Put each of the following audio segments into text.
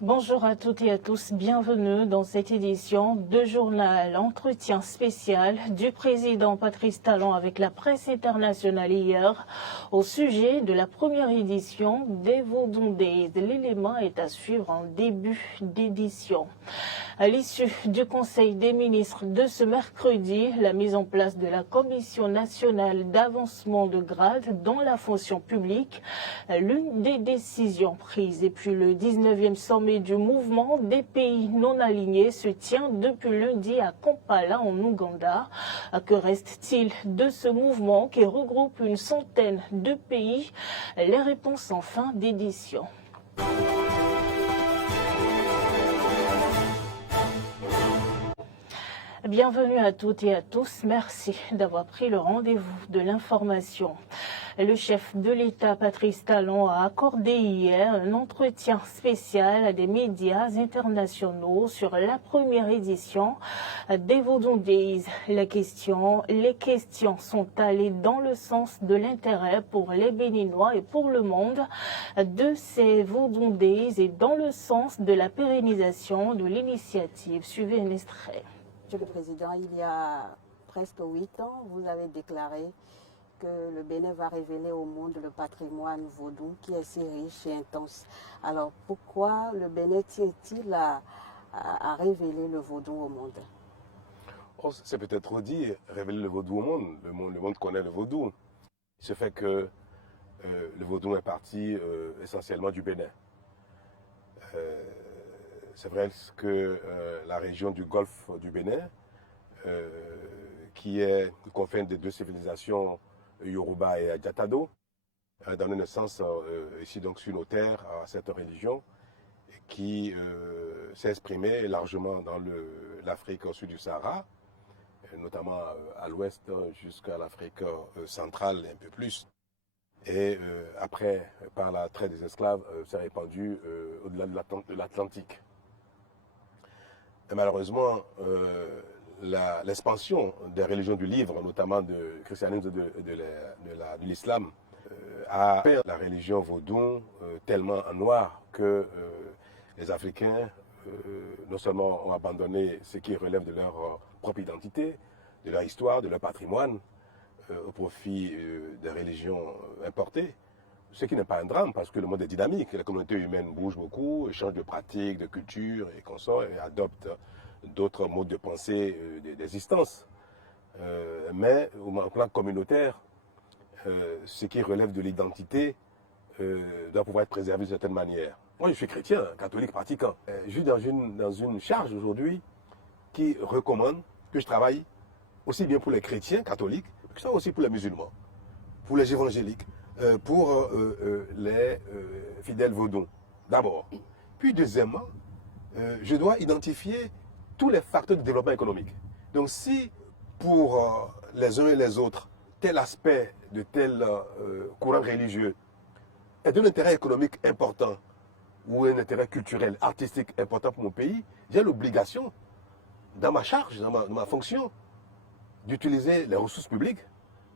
Bonjour à toutes et à tous, bienvenue dans cette édition de journal entretien spécial du président Patrice Talon avec la presse internationale hier au sujet de la première édition des Vodun Days. L'élément est à suivre en début d'édition. À l'issue du Conseil des ministres de ce mercredi, la mise en place de la Commission nationale d'avancement de grade dans la fonction publique, l'une des décisions prises. Et puis le 19e sommet du mouvement des pays non alignés se tient depuis lundi à Kampala en Ouganda. Que reste-t-il de ce mouvement qui regroupe une centaine de pays? Les réponses en fin d'édition. Bienvenue à toutes et à tous. Merci d'avoir pris le rendez-vous de l'information. Le chef de l'État, Patrice Talon, a accordé hier un entretien spécial à des médias internationaux sur la première édition des Vodun Days. Les questions sont allées dans le sens de l'intérêt pour les Béninois et pour le monde de ces Vodun Days et dans le sens de la pérennisation de l'initiative. Suivez un extrait. Monsieur le Président, il y a presque 8 ans, vous avez déclaré que le Bénin va révéler au monde le patrimoine vaudou qui est si riche et intense. Alors pourquoi le Bénin tient-il à révéler le vaudou au monde? Oh, c'est peut-être trop dit, révéler le vaudou au monde. Le monde connaît le vaudou. Il se fait que le vaudou est parti essentiellement du Bénin. C'est vrai que la région du golfe du Bénin, qui confine des deux civilisations Yoruba et Adjatado, a donné naissance ici donc sur nos terres à cette religion qui s'est exprimée largement dans l'Afrique au sud du Sahara, notamment à l'ouest jusqu'à l'Afrique centrale et un peu plus. Et après, par la traite des esclaves, s'est répandue au-delà de l'Atlantique. Et malheureusement, l'expansion des religions du livre, notamment du christianisme de l'islam, a fait la religion vaudou tellement en noir que les Africains non seulement ont abandonné ce qui relève de leur propre identité, de leur histoire, de leur patrimoine, au profit des religions importées, ce qui n'est pas un drame parce que le monde est dynamique. La communauté humaine bouge beaucoup, change de pratiques, de culture et consorts et adopte d'autres modes de pensée d'existence. Mais au plan communautaire, ce qui relève de l'identité doit pouvoir être préservé d'une certaine manière. Moi, je suis chrétien, catholique pratiquant. Je suis dans une charge aujourd'hui qui recommande que je travaille aussi bien pour les chrétiens catholiques que ça aussi pour les musulmans, pour les évangéliques, pour les fidèles vaudous, d'abord. Puis deuxièmement, je dois identifier tous les facteurs de développement économique. Donc si pour les uns et les autres, tel aspect de tel courant religieux est d'un intérêt économique important ou un intérêt culturel, artistique important pour mon pays, j'ai l'obligation, dans ma charge, dans ma fonction, d'utiliser les ressources publiques,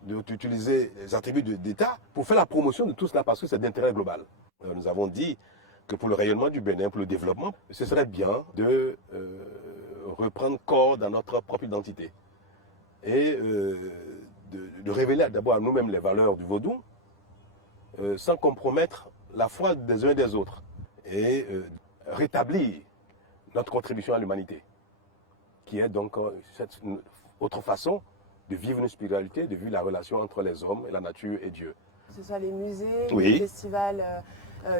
d'utiliser les attributs d'État pour faire la promotion de tout cela parce que c'est d'intérêt global. Nous avons dit que pour le rayonnement du Bénin, pour le développement, ce serait bien de reprendre corps dans notre propre identité et de révéler d'abord à nous-mêmes les valeurs du vaudou sans compromettre la foi des uns et des autres et rétablir notre contribution à l'humanité qui est donc cette autre façon de vivre une spiritualité, de vivre la relation entre les hommes et la nature et Dieu. Que ce soit les musées, oui, les festivals,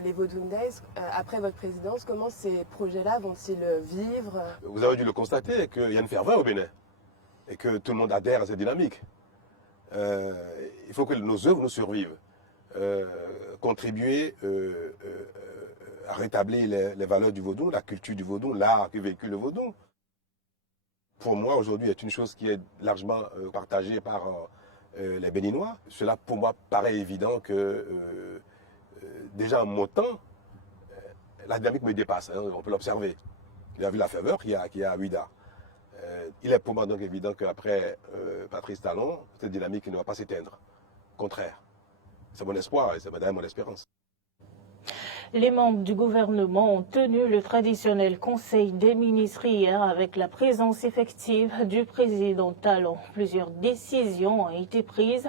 les Vodun Days, après votre présidence, comment ces projets-là vont-ils vivre? Vous avez dû le constater qu'il y a une ferveur au Bénin et que tout le monde adhère à cette dynamique. Il faut que nos œuvres nous survivent, contribuer à rétablir les valeurs du vaudou, la culture du vaudou, l'art qui véhicule le vaudou. Pour moi, aujourd'hui, est une chose qui est largement partagée par les Béninois. Cela, pour moi, paraît évident que, déjà en mon temps, la dynamique me dépasse, hein, on peut l'observer. Il y a vu la ferveur qu'il y a à Ouida. Il est pour moi donc évident qu'après Patrice Talon, cette dynamique ne va pas s'éteindre. Au contraire, c'est mon espoir et c'est d'ailleurs mon espérance. Les membres du gouvernement ont tenu le traditionnel conseil des ministres hier avec la présence effective du président Talon. Plusieurs décisions ont été prises.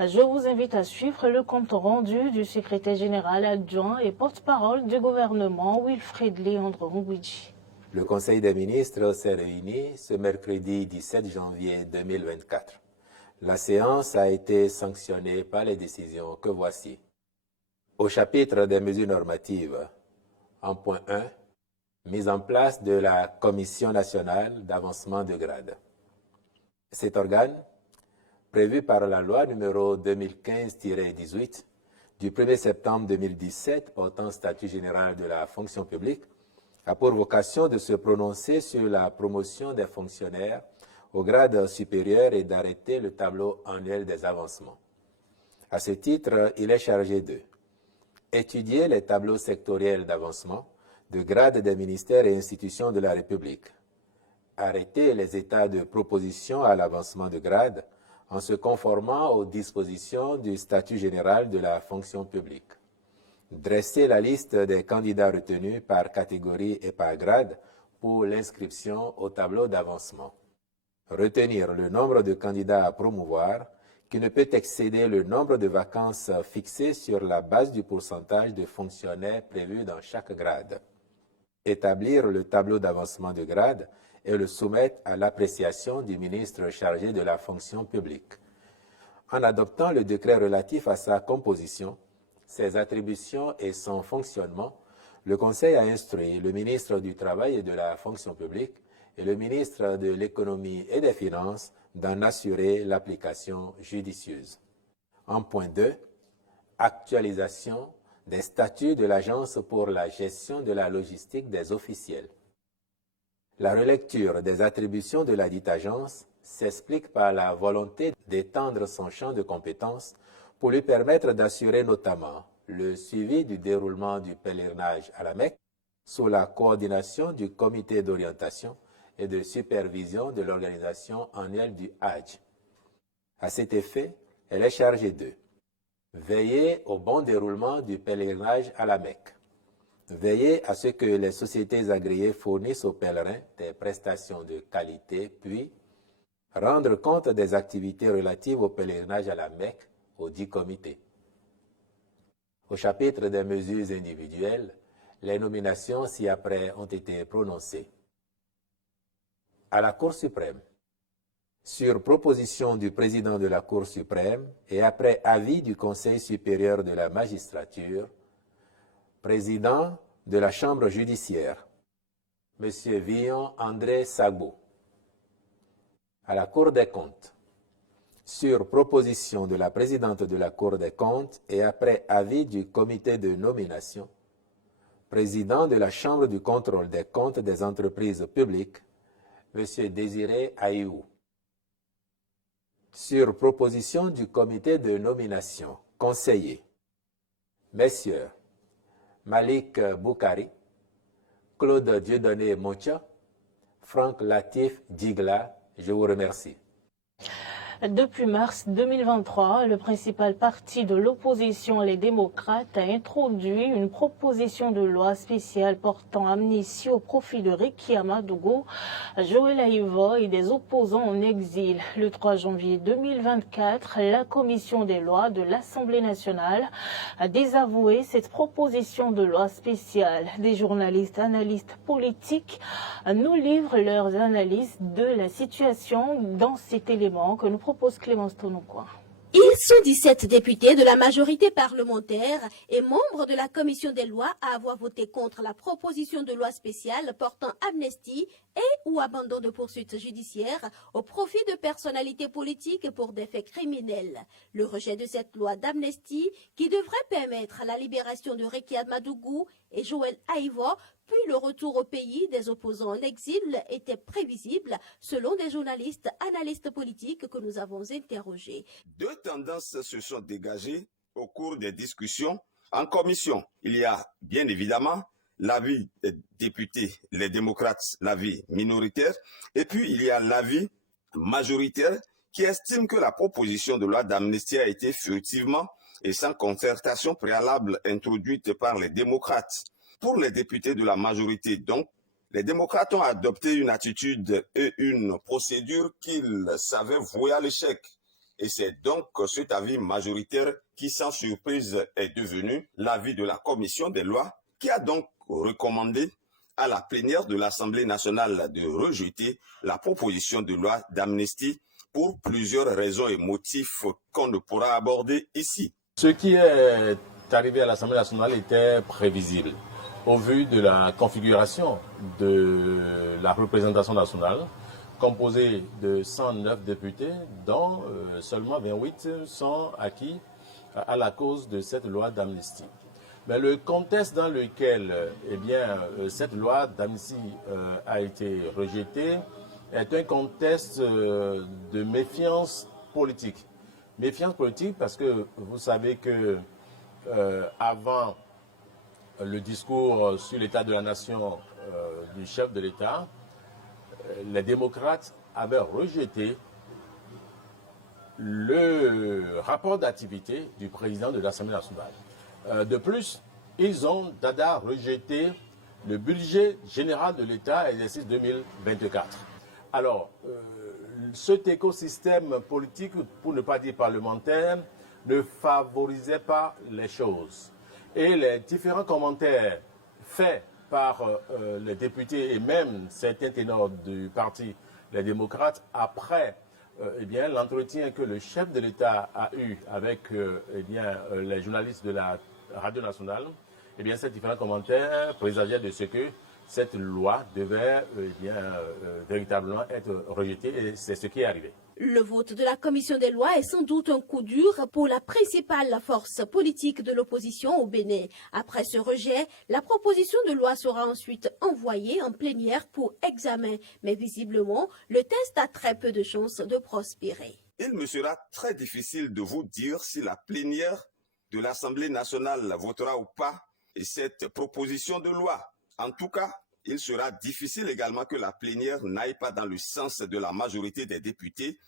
Je vous invite à suivre le compte rendu du secrétaire général adjoint et porte-parole du gouvernement, Wilfrid Léandre Ngouidji. Le Conseil des ministres s'est réuni ce mercredi 17 janvier 2024. La séance a été sanctionnée par les décisions que voici. Au chapitre des mesures normatives, en point 1, mise en place de la Commission nationale d'avancement de grade. Cet organe, prévu par la loi numéro 2015-18 du 1er septembre 2017 portant statut général de la fonction publique, a pour vocation de se prononcer sur la promotion des fonctionnaires au grade supérieur et d'arrêter le tableau annuel des avancements. À ce titre, il est chargé de étudier les tableaux sectoriels d'avancement de grade des ministères et institutions de la République, arrêter les états de proposition à l'avancement de grade en se conformant aux dispositions du statut général de la fonction publique, dresser la liste des candidats retenus par catégorie et par grade pour l'inscription au tableau d'avancement, retenir le nombre de candidats à promouvoir qui ne peut excéder le nombre de vacances fixées sur la base du pourcentage de fonctionnaires prévus dans chaque grade, établir le tableau d'avancement de grade et le soumettre à l'appréciation du ministre chargé de la fonction publique. En adoptant le décret relatif à sa composition, ses attributions et son fonctionnement, le Conseil a instruit le ministre du Travail et de la fonction publique et le ministre de l'Économie et des Finances d'en assurer l'application judicieuse. En point 2, actualisation des statuts de l'Agence pour la gestion de la logistique des officiels. La relecture des attributions de la dite agence s'explique par la volonté d'étendre son champ de compétences pour lui permettre d'assurer notamment le suivi du déroulement du pèlerinage à la Mecque sous la coordination du comité d'orientation et de supervision de l'organisation annuelle du Hajj. À cet effet, elle est chargée de veiller au bon déroulement du pèlerinage à la Mecque, veiller à ce que les sociétés agréées fournissent aux pèlerins des prestations de qualité, puis rendre compte des activités relatives au pèlerinage à la Mecque au dit comité. Au chapitre des mesures individuelles, les nominations ci-après ont été prononcées. À la Cour suprême, sur proposition du président de la Cour suprême et après avis du Conseil supérieur de la magistrature, président de la Chambre judiciaire, M. Villon André Sagbo. À la Cour des comptes, sur proposition de la présidente de la Cour des comptes et après avis du comité de nomination, président de la Chambre du contrôle des comptes des entreprises publiques, M. Désiré Aïou. Sur proposition du comité de nomination, conseiller, messieurs Malik Boukari, Claude Dieudonné Montia, Franck Latif Djigla, je vous remercie. Depuis mars 2023, le principal parti de l'opposition, les démocrates, a introduit une proposition de loi spéciale portant amnistie au profit de Ricky Amadougou, Joël Aïvo et des opposants en exil. Le 3 janvier 2024, la commission des lois de l'Assemblée nationale a désavoué cette proposition de loi spéciale. Des journalistes, analystes politiques nous livrent leurs analyses de la situation dans cet élément que nous propose Clémence Tonoukoua. Ils sont 17 députés de la majorité parlementaire et membres de la commission des lois à avoir voté contre la proposition de loi spéciale portant amnistie et ou abandon de poursuites judiciaires au profit de personnalités politiques pour des faits criminels. Le rejet de cette loi d'amnistie qui devrait permettre la libération de Ricky Amadougou et Joël Aïvo puis le retour au pays des opposants en exil était prévisible selon des journalistes, analystes politiques que nous avons interrogés. Deux tendances se sont dégagées au cours des discussions en commission. Il y a bien évidemment l'avis des députés, les démocrates, l'avis minoritaire, et puis il y a l'avis majoritaire qui estime que la proposition de loi d'amnistie a été furtivement et sans concertation préalable introduite par les démocrates. Pour les députés de la majorité, donc, les démocrates ont adopté une attitude et une procédure qu'ils savaient vouer à l'échec. Et c'est donc cet avis majoritaire qui, sans surprise, est devenu l'avis de la commission des lois, qui a donc recommandé à la plénière de l'Assemblée nationale de rejeter la proposition de loi d'amnistie pour plusieurs raisons et motifs qu'on ne pourra aborder ici. Ce qui est arrivé à l'Assemblée nationale était prévisible au vu de la configuration de la représentation nationale, composée de 109 députés, dont seulement 28 sont acquis à la cause de cette loi d'amnistie. Mais le contexte dans lequel cette loi d'amnistie a été rejetée est un contexte de méfiance politique. Méfiance politique parce que vous savez que avant le discours sur l'état de la nation du chef de l'État, les démocrates avaient rejeté le rapport d'activité du président de l'Assemblée nationale. De plus, ils ont rejeté le budget général de l'État exercice 2024. Alors, cet écosystème politique, pour ne pas dire parlementaire, ne favorisait pas les choses. Et les différents commentaires faits par les députés et même certains ténors du parti, les démocrates, après l'entretien que le chef de l'État a eu avec les journalistes de la Radio nationale, ces différents commentaires présageaient de ce que cette loi devait véritablement être rejetée et c'est ce qui est arrivé. Le vote de la commission des lois est sans doute un coup dur pour la principale force politique de l'opposition au Bénin. Après ce rejet, la proposition de loi sera ensuite envoyée en plénière pour examen. Mais visiblement, le test a très peu de chances de prospérer. Il me sera très difficile de vous dire si la plénière de l'Assemblée nationale votera ou pas cette proposition de loi. En tout cas, il sera difficile également que la plénière n'aille pas dans le sens de la majorité des députés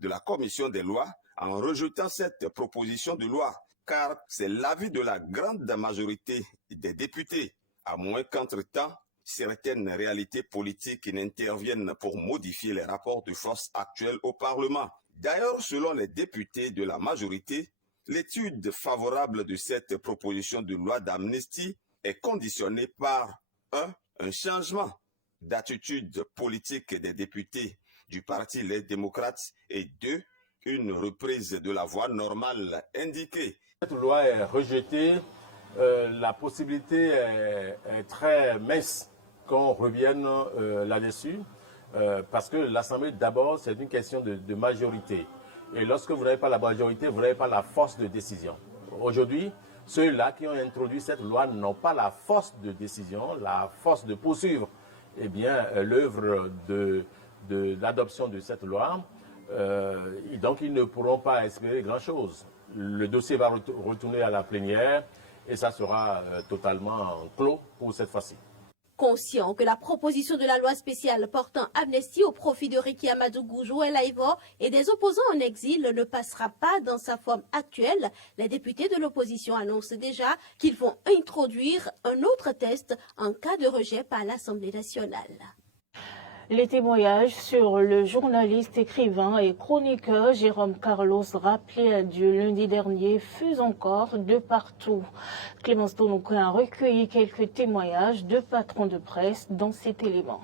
de la commission des lois en rejetant cette proposition de loi, car c'est l'avis de la grande majorité des députés, à moins qu'entre-temps, certaines réalités politiques n'interviennent pour modifier les rapports de force actuels au Parlement. D'ailleurs, selon les députés de la majorité, l'étude favorable de cette proposition de loi d'amnistie est conditionnée par un changement d'attitude politique des députés du parti Les Démocrates et 2, une reprise de la voie normale indiquée. Cette loi est rejetée, la possibilité est très mince qu'on revienne là-dessus, parce que l'Assemblée, d'abord, c'est une question de majorité. Et lorsque vous n'avez pas la majorité, vous n'avez pas la force de décision. Aujourd'hui, ceux-là qui ont introduit cette loi n'ont pas la force de décision, la force de poursuivre l'œuvre de l'adoption de cette loi. Donc, ils ne pourront pas espérer grand-chose. Le dossier va retourner à la plénière et ça sera totalement clos pour cette fois-ci. Conscient que la proposition de la loi spéciale portant amnistie au profit de Ricky Amadou Goujo et Laïvo et des opposants en exil ne passera pas dans sa forme actuelle, les députés de l'opposition annoncent déjà qu'ils vont introduire un autre test en cas de rejet par l'Assemblée nationale. Les témoignages sur le journaliste, écrivain et chroniqueur Jérôme Carlos, rappelé à Dieu lundi dernier, fusent encore de partout. Clémence Tonouka a recueilli quelques témoignages de patrons de presse dans cet élément.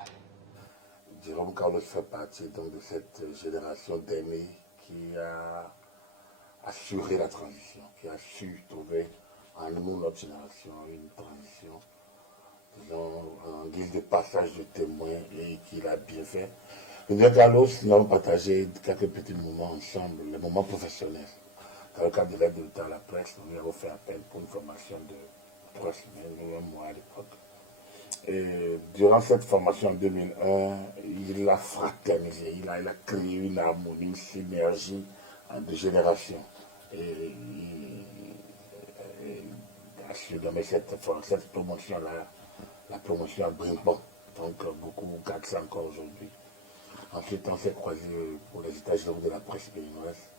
Jérôme Carlos fait partie donc de cette génération d'aînés qui a assuré la transition, qui a su trouver en nous, notre génération, une transition en guise de passage de témoin et qu'il a bien fait. Le Carlos, nous avons partagé quelques petits moments ensemble, les moments professionnels. Dans le cadre de l'aide de l'État à la presse, nous avons fait appel pour une formation de 3 semaines, 1 mois à l'époque. Et durant cette formation en 2001, il a fraternisé, il a créé une harmonie, une synergie de générations. Et il a su donner cette promotion-là. La promotion à Brinkman, donc beaucoup gardent ça encore aujourd'hui. Ensuite, on s'est croisé pour les états généraux de la presse béninoise.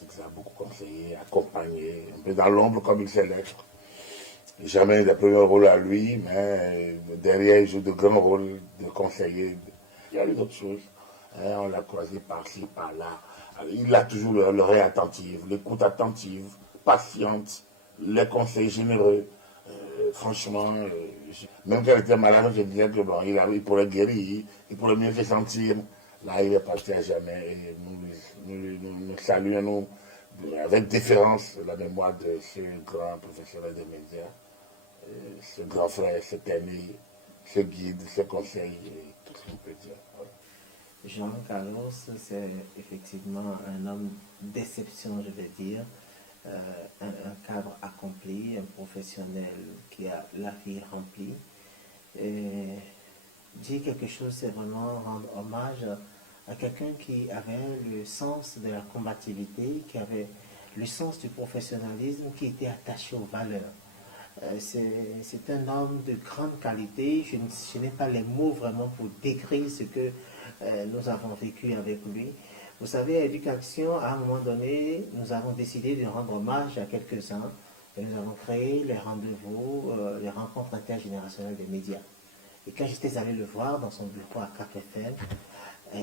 Il nous a beaucoup conseillé, accompagné, un peu dans l'ombre comme il sait l'être. Jamais il n'a pas eu un rôle à lui, mais derrière, il joue de grands rôles de conseiller. Il y a eu d'autres choses. On l'a croisé par-ci, par-là. Il a toujours l'oreille attentive, l'écoute attentive, patiente, les conseils généreux. Franchement, même quand il était malade, je disais que bon, il pourrait guérir, il pourrait mieux se sentir. Là, il est parti à jamais. Et nous saluons avec déférence la mémoire de ce grand professionnel des médias, ce grand frère, cet ami, ce guide, ce conseil, tout ce qu'on peut dire. Jean Carlos, c'est effectivement un homme d'exception, je vais dire, un cadre accompli, un professionnel qui a la vie remplie. Et dire quelque chose, c'est vraiment rendre hommage à quelqu'un qui avait le sens de la combativité, qui avait le sens du professionnalisme, qui était attaché aux valeurs. C'est un homme de grande qualité. Je n'ai pas les mots vraiment pour décrire ce que nous avons vécu avec lui. Vous savez, à l'éducation, à un moment donné, nous avons décidé de rendre hommage à quelques-uns et nous avons créé les rendez-vous, les rencontres intergénérationnelles des médias. Et quand j'étais allé le voir dans son bureau à KFM,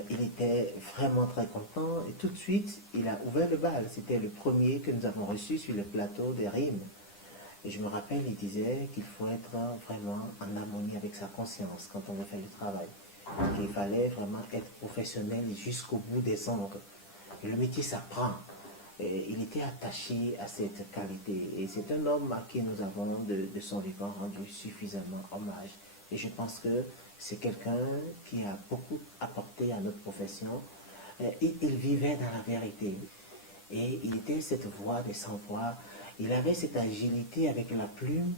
il était vraiment très content et tout de suite, il a ouvert le bal. C'était le premier que nous avons reçu sur le plateau des rimes. Et je me rappelle, il disait qu'il faut être vraiment en harmonie avec sa conscience quand on veut faire le travail. Qu'il fallait vraiment être professionnel jusqu'au bout des ongles. Et le métier s'apprend. Il était attaché à cette qualité. Et c'est un homme à qui nous avons, de son vivant, rendu suffisamment hommage. Et je pense que c'est quelqu'un qui a beaucoup apporté à notre profession. Il vivait dans la vérité. Et il était cette voix des sans-voix. Il avait cette agilité avec la plume.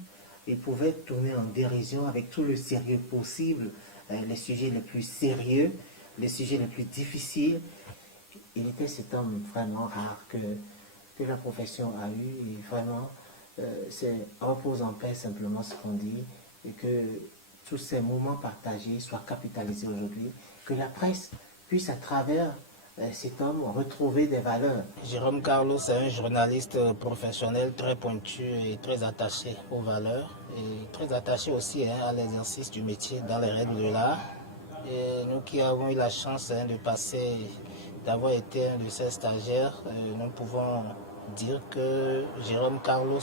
Il pouvait tourner en dérision avec tout le sérieux possible. Les sujets les plus sérieux, les sujets les plus difficiles. Il était cet homme vraiment rare que la profession a eu. Et vraiment, c'est repose en paix simplement ce qu'on dit. Et que tous ces moments partagés soient capitalisés aujourd'hui. Que la presse puisse, à travers cet homme, retrouver des valeurs. Jérôme Carlos est un journaliste professionnel très pointu et très attaché aux valeurs et très attaché aussi à l'exercice du métier dans les règles de l'art. Et nous qui avons eu la chance d'avoir été un de ces stagiaires, nous pouvons dire que Jérôme Carlos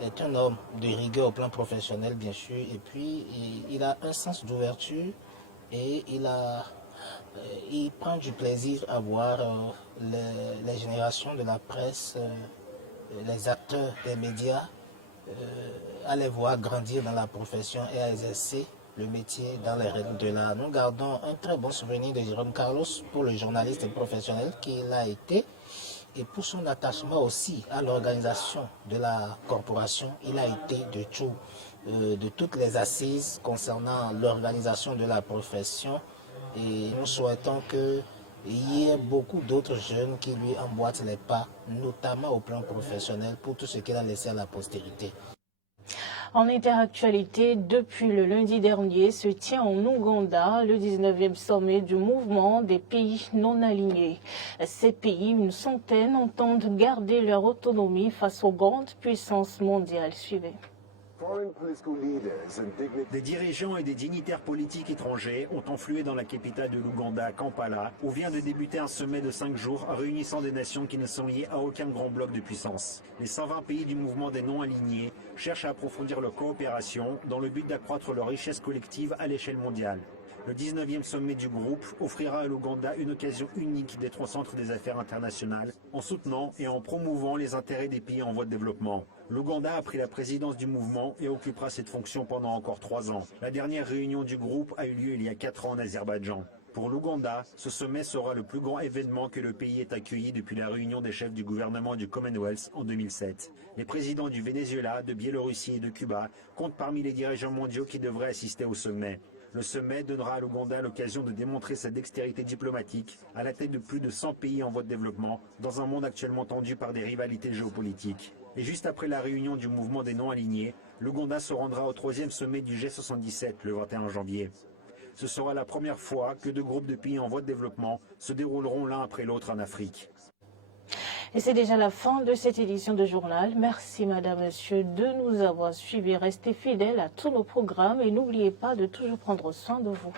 est un homme de rigueur au plan professionnel bien sûr et puis il a un sens d'ouverture et il prend du plaisir à voir les générations de la presse, les acteurs des médias, à les voir grandir dans la profession et à exercer le métier dans les règles de l'art. Nous gardons un très bon souvenir de Jérôme Carlos pour le journaliste professionnel qu'il a été et pour son attachement aussi à l'organisation de la corporation. Il a été de toutes les assises concernant l'organisation de la profession. Et nous souhaitons qu'il y ait beaucoup d'autres jeunes qui lui emboîtent les pas, notamment au plan professionnel, pour tout ce qu'il a laissé à la postérité. En interactualité, depuis le lundi dernier, se tient en Ouganda le 19e sommet du mouvement des pays non alignés. Ces pays, une centaine, entendent garder leur autonomie face aux grandes puissances mondiales. Suivez. Des dirigeants et des dignitaires politiques étrangers ont enflué dans la capitale de l'Ouganda, Kampala, où vient de débuter un sommet de 5 jours réunissant des nations qui ne sont liées à aucun grand bloc de puissance. Les 120 pays du mouvement des non-alignés cherchent à approfondir leur coopération dans le but d'accroître leur richesse collective à l'échelle mondiale. Le 19e sommet du groupe offrira à l'Ouganda une occasion unique d'être au centre des affaires internationales en soutenant et en promouvant les intérêts des pays en voie de développement. L'Ouganda a pris la présidence du mouvement et occupera cette fonction pendant encore 3 ans. La dernière réunion du groupe a eu lieu il y a 4 ans en Azerbaïdjan. Pour l'Ouganda, ce sommet sera le plus grand événement que le pays ait accueilli depuis la réunion des chefs du gouvernement du Commonwealth en 2007. Les présidents du Venezuela, de Biélorussie et de Cuba comptent parmi les dirigeants mondiaux qui devraient assister au sommet. Le sommet donnera à l'Ouganda l'occasion de démontrer sa dextérité diplomatique à la tête de plus de 100 pays en voie de développement dans un monde actuellement tendu par des rivalités géopolitiques. Et juste après la réunion du mouvement des non-alignés, l'Ouganda se rendra au 3e sommet du G77 le 21 janvier. Ce sera la première fois que 2 groupes de pays en voie de développement se dérouleront l'un après l'autre en Afrique. Et c'est déjà la fin de cette édition de journal. Merci madame, monsieur de nous avoir suivis. Restez fidèles à tous nos programmes et n'oubliez pas de toujours prendre soin de vous.